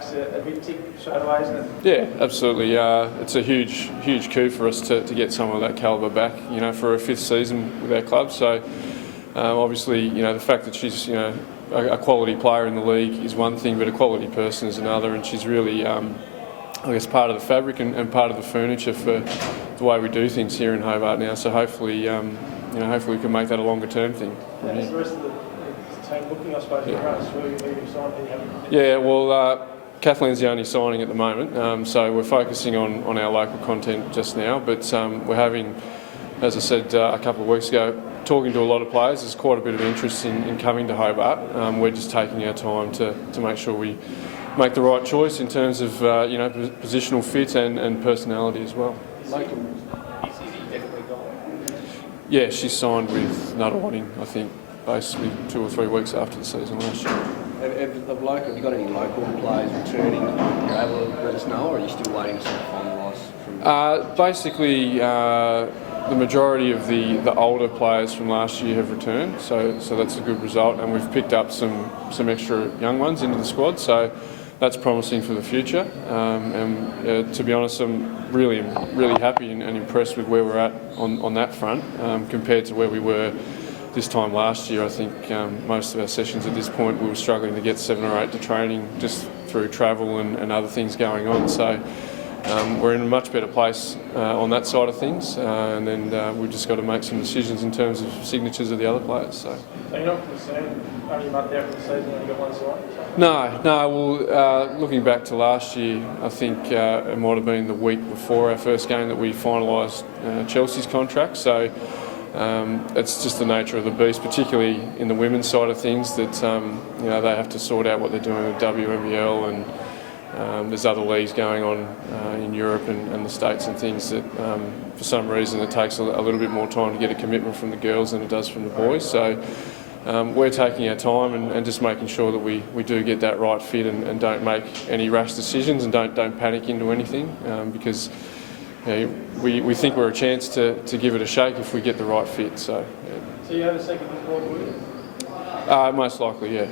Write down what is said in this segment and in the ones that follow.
perhaps a big tick straight away, isn't it? Yeah, absolutely. It's a huge coup for us to get someone of that calibre back, for her 5th season with our club. So obviously, the fact that she's, a quality player in the league is one thing, but a quality person is another, and she's really, I guess, part of the fabric and part of the furniture for the way we do things here in Hobart now. So hopefully, hopefully we can make that a longer term thing. How's the rest of the team looking, I suppose? Yeah, well, Kathleen's the only signing at the moment, so we're focusing on our local content just now. But we're having, as I said a couple of weeks ago, talking to a lot of players. There's quite a bit of interest in coming to Hobart. We're just taking our time to make sure we make the right choice in terms of positional fit and personality as well. Is he definitely gone? Yeah, she's signed with Nuttawatting, I think, basically 2 or 3 weeks after the season last year. Have you got any local players returning you're able to let us know, or are you still waiting to sort of finalise? Basically, the majority of the older players from last year have returned, so that's a good result, and we've picked up some extra young ones into the squad, so that's promising for the future. And to be honest, I'm really happy and impressed with where we're at on that front compared to where we were this time last year. I think most of our sessions at this point we were struggling to get 7 or 8 to training just through travel and other things going on. So we're in a much better place on that side of things, and then we've just got to make some decisions in terms of signatures of the other players. So you're not concerned only a month out from the season when you got one sign? No. Well, looking back to last year, I think it might have been the week before our first game that we finalised Chelsea's contract. So it's just the nature of the beast, particularly in the women's side of things, that they have to sort out what they're doing with WNBL, and there's other leagues going on in Europe and the States and things that for some reason it takes a little bit more time to get a commitment from the girls than it does from the boys. So we're taking our time and just making sure that we do get that right fit and don't make any rash decisions and don't panic into anything, because we think we're a chance to give it a shake if we get the right fit. So you have a second report, will you? most likely, yeah.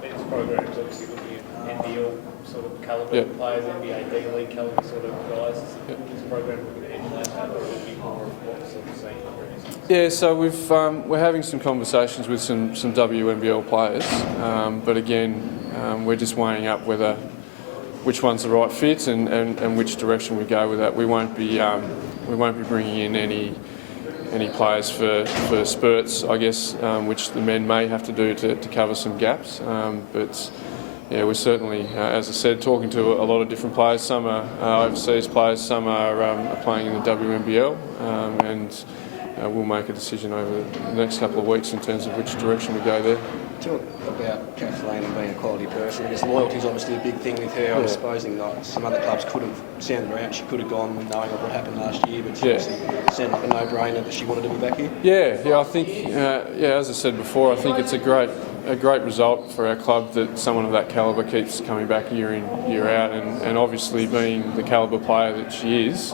This program is obviously looking at NBL sort of calibre players, NBA D-League calibre sort of guys. Is this program looking at emulate that, or will it be more of what we're sort of seeing in the Yeah, so we're having some conversations with some WNBL players, but again, we're just weighing up which one's the right fit and which direction we go with that. We won't be bringing in any players for spurts, I guess, which the men may have to do to cover some gaps. But yeah, we're certainly, as I said, talking to a lot of different players. Some are overseas players, some are playing in the WNBL, and we'll make a decision over the next couple of weeks in terms of which direction we go there. Talk about Kathleen and being a quality person. I guess loyalty is obviously a big thing with her. I'm supposing that some other clubs could have sounded her out. She could have gone knowing what happened last year, but she obviously sounded like a no-brainer that she wanted to be back here. Yeah, I think, as I said before, I think it's a great result for our club that someone of that calibre keeps coming back year in, year out, and obviously being the calibre player that she is,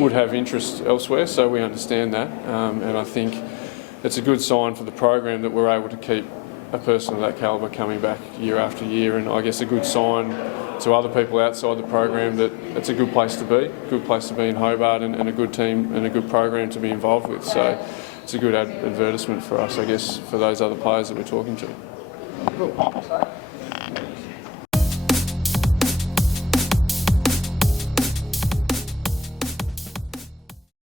would have interest elsewhere, so we understand that, and I think it's a good sign for the program that we're able to keep a person of that calibre coming back year after year, and I guess a good sign to other people outside the program that it's a good place to be in Hobart, and a good team and a good program to be involved with. So it's a good advertisement for us, I guess, for those other players that we're talking to. Cool.